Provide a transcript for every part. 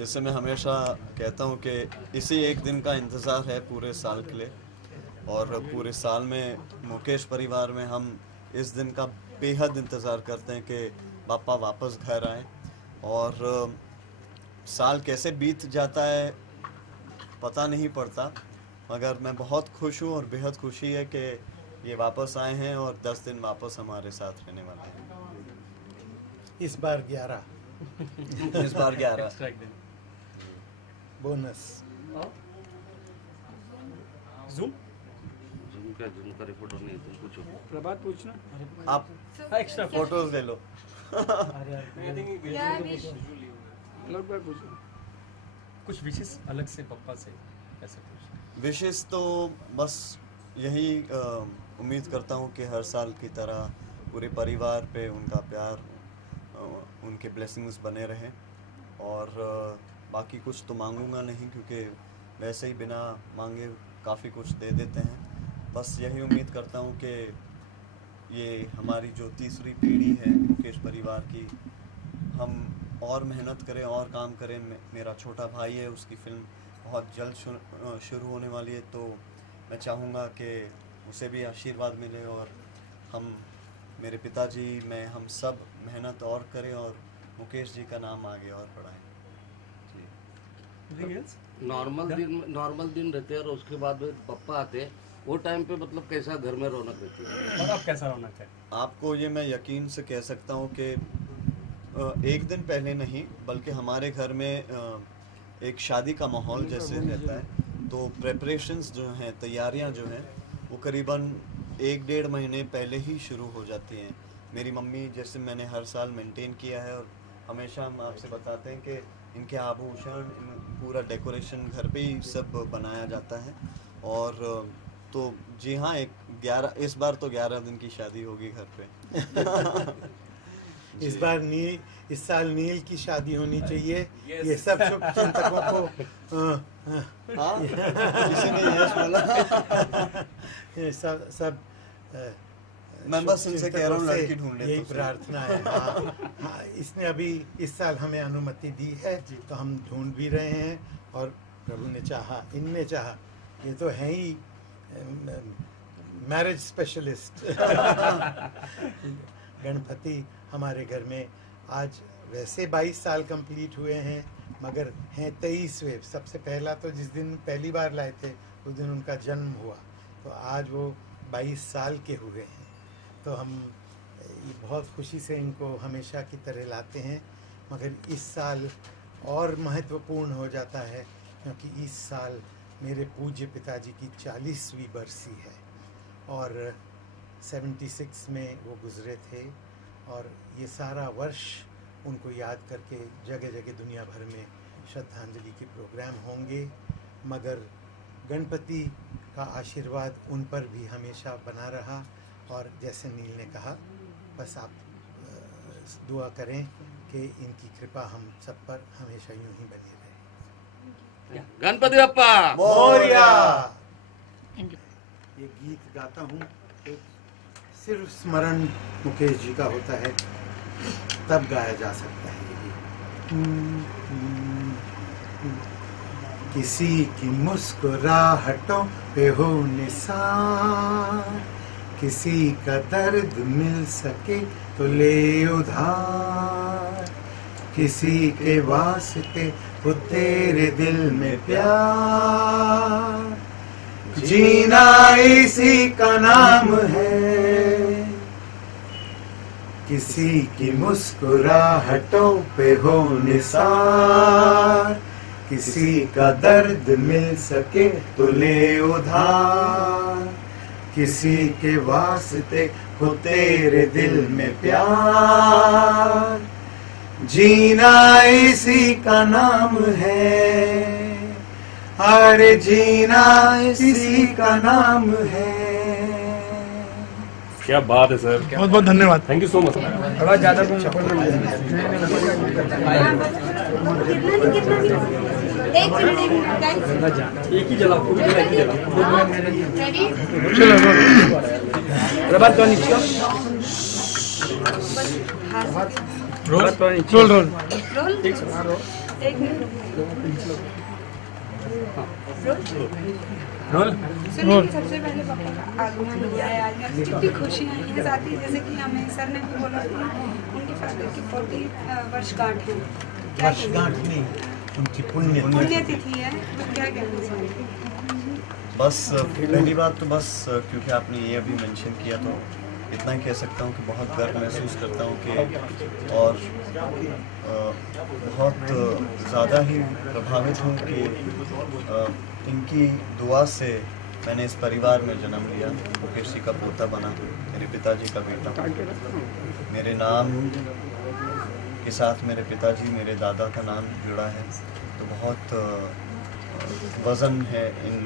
जैसे मैं हमेशा कहता हूँ कि इसी एक दिन का इंतज़ार है पूरे साल के लिए, और पूरे साल में मुकेश परिवार में हम इस दिन का बेहद इंतज़ार करते हैं कि पापा वापस घर आएँ। और साल कैसे बीत जाता है पता नहीं पड़ता, मगर मैं बहुत खुश हूँ और बेहद खुशी है कि ये वापस आए हैं और 10 दिन वापस हमारे साथ रहने वाले हैं। इस बार 11 इस बार 11 बोनस। जूम का रिपोर्ट नहीं, तुम पूछो। प्रभात पूछना, आप एक्स्ट्रा फोटोज ले लो। अलग बार पूछो। कुछ विशेष अलग से पप्पा से ऐसे पूछ। विशेष तो बस यही उम्मीद करता हूँ कि हर साल की तरह पूरे परिवार पे उनका प्यार, उनके ब्लेसिंग्स बने रहें, और बाकी कुछ तो मांगूंगा नहीं, क्योंकि वैसे ही बिना मांगे काफ़ी कुछ दे देते हैं। बस यही उम्मीद करता हूँ कि ये हमारी जो तीसरी पीढ़ी है मुकेश परिवार की, हम और मेहनत करें और काम करें। मेरा छोटा भाई है, उसकी फिल्म बहुत जल्द शुरू होने वाली है, तो मैं चाहूँगा कि उसे भी आशीर्वाद मिले और हम, मेरे पिताजी, मैं, हम सब मेहनत और करें और मुकेश जी का नाम आगे और बढ़ाएं। नॉर्मल दिन रहते हैं और उसके बाद पप्पा आते हैं, वो टाइम पे मतलब कैसा घर में रौनक रहती है? और अब कैसा रौनक है? आपको ये मैं यकीन से कह सकता हूँ कि एक दिन पहले नहीं, बल्कि हमारे घर में एक शादी का माहौल जैसे रहता है, तो प्रेपरेशंस जो हैं, तैयारियां जो हैं, वो करीबन 1-1.5 महीने पहले ही शुरू हो जाती हैं। मेरी मम्मी, जैसे मैंने हर साल मेंटेन किया है और हमेशा हम आपसे बताते हैं कि इनके आभूषण, पूरा डेकोरेशन घर पे ही सब बनाया जाता है। और तो जी हाँ, इस बार तो 11 दिन की शादी होगी घर पे। इस साल नील की शादी होनी चाहिए। ये सब शुभ चिंतकों को किसी ने यस बोला। ये सब मैं बस इनसे कह रहा हूँ लड़की ढूंढ ले, यही प्रार्थना है। हाँ, इसने अभी इस साल हमें अनुमति दी है, तो हम ढूंढ भी रहे हैं, और प्रभु ने चाहा, इनने चाहा, ये तो है ही मैरिज स्पेशलिस्ट। गणपति हमारे घर में आज वैसे 22 साल कंप्लीट हुए हैं, मगर हैं 23वें। सबसे पहला तो जिस दिन पहली बार लाए थे उस दिन उनका जन्म हुआ, तो आज वो 22 साल के हुए हैं। तो हम बहुत खुशी से इनको हमेशा की तरह लाते हैं, मगर इस साल और महत्वपूर्ण हो जाता है, क्योंकि इस साल मेरे पूज्य पिताजी की 40वीं बरसी है, और 76 में वो गुजरे थे, और ये सारा वर्ष उनको याद करके जगह जगह दुनिया भर में श्रद्धांजलि के प्रोग्राम होंगे, मगर गणपति का आशीर्वाद उन पर भी हमेशा बना रहा। और जैसे नील ने कहा, बस आप दुआ करें कि इनकी कृपा हम सब पर हमेशा यूं ही बनी रहे। गणपति बप्पा मोरया। ये गीत गाता हूँ तो सिर्फ स्मरण मुकेश जी का होता है, तब गाया जा सकता है ये गीत। किसी की मुस्कुराहटों पे हो निसार, किसी का दर्द मिल सके तो ले उधार, किसी के वास्ते वो तेरे दिल में प्यार, जीना इसी का नाम है। किसी की मुस्कुराहटों पे हो निसार, किसी का दर्द मिल सके तो ले उधार, किसी के वास्ते हो तेरे दिल में प्यार, जीना इसी का नाम है। अरे जीना इसी का नाम है। क्या बात है सर, बहुत बहुत धन्यवाद, थैंक यू सो मच। थोड़ा ज्यादा एक ही जला, चलो प्रभात तो नीचे रोल रोल रोल रोल। एक मिनट सुनिए, सबसे पहले पापा का आगमन हुआ है आज, कितनी खुशियाँ हैं। साथ ही जैसे कि हमें सर ने भी बोला कि उनके फादर की 40 वर्षगांठ है। वर्षगांठ नहीं, उनकी पुण्यतिथि है, तो क्या कहना चाहिए? बस पहली बात तो बस क्योंकि आपने ये अभी मेंशन किया तो इतना ही कह सकता हूँ कि बहुत गर्व महसूस करता हूँ कि और बहुत ज़्यादा ही प्रभावित हूँ कि इनकी दुआ से मैंने इस परिवार में जन्म लिया, मुकेश जी का पोता बना, मेरे पिताजी का बेटा। मेरे नाम के साथ मेरे पिताजी, मेरे दादा का नाम जुड़ा है, तो बहुत वज़न है इन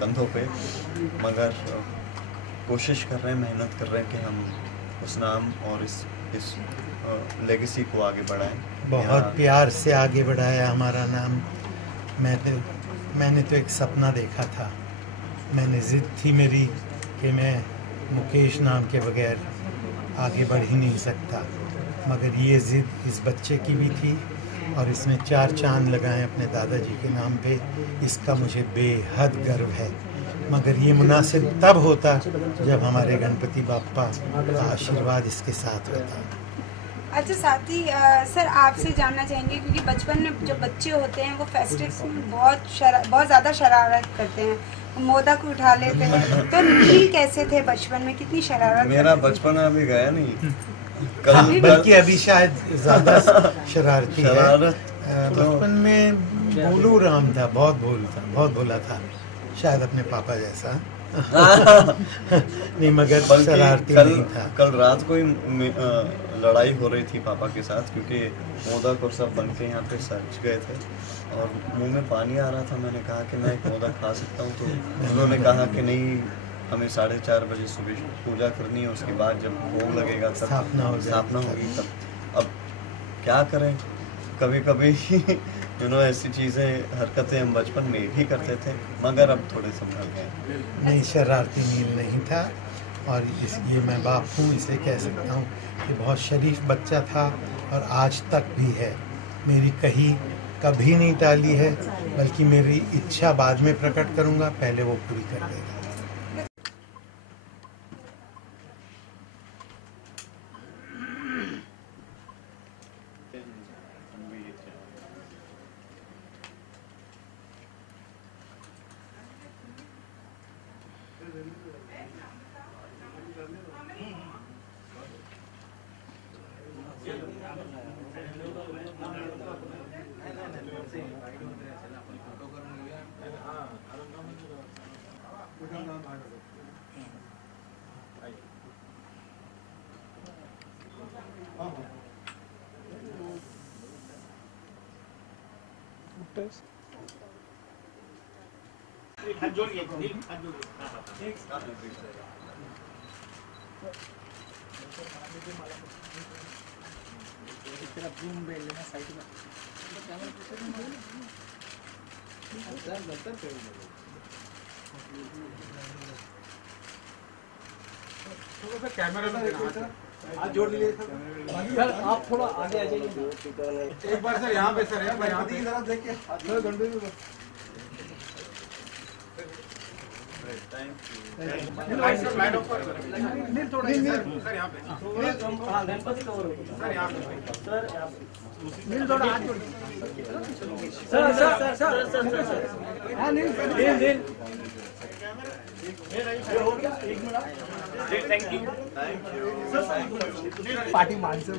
कंधों पे, मगर कोशिश कर रहे हैं, मेहनत कर रहे हैं कि हम उस नाम और इस लेगेसी को आगे बढ़ाएं। बहुत प्यार से आगे बढ़ाया हमारा नाम। मैंने तो एक सपना देखा था, मैंने ज़िद थी मेरी कि मैं मुकेश नाम के बगैर आगे बढ़ ही नहीं सकता, मगर ये ज़िद इस बच्चे की भी थी और इसने 4 चांद लगाए अपने दादाजी के नाम पे। इसका मुझे बेहद गर्व है, मगर ये मुनासिब तब होता जब हमारे गणपति बाप्पा का आशीर्वाद इसके साथ होता। अच्छा, साथ ही सर आपसे जानना चाहेंगे, क्योंकि बचपन में जब बच्चे होते हैं वो फेस्टिव्स में बहुत ज़्यादा शरारत करते हैं, मोदक उठा लेते हैं, तो नील कैसे थे बचपन में, कितनी शरारत? मेरा बचपन अभी गया नहीं, बल्कि अभी शायद ज़्यादा शरारती है। बचपन में भोलू राम था, बहुत भोला था, शायद अपने पापा जैसा। नहीं, मगर शरारती नहीं था। कल रात को ही लड़ाई हो रही थी पापा के साथ, क्योंकि मोदक और सब बन के यहाँ पे सज गए थे और मुंह में पानी आ रहा था। मैंने कहा कि मैं एक मोदक खा सकता हूँ, तो उन्होंने कहा कि नहीं, हमें 4:30 बजे सुबह पूजा करनी है, उसके बाद जब भोग लगेगा तब स्थापना होगी तब। अब क्या करें, कभी कभी ऐसी चीज़ें, हरकतें हम बचपन में भी करते थे, मगर अब थोड़े संभल गए। नहीं, शरारती नील नहीं था, और ये मैं बाप हूँ इसलिए कह सकता हूँ कि बहुत शरीफ बच्चा था और आज तक भी है। मेरी कभी नहीं टाली है, बल्कि मेरी इच्छा बाद में प्रकट करूँगा, पहले वो पूरी कर देगा। हाथ जोड़ लीजिए सर, आप थोड़ा आगे आ जाइए एक बार सर। यहाँ पे सर, यहाँ पे जरा देखिए पार्टी मान से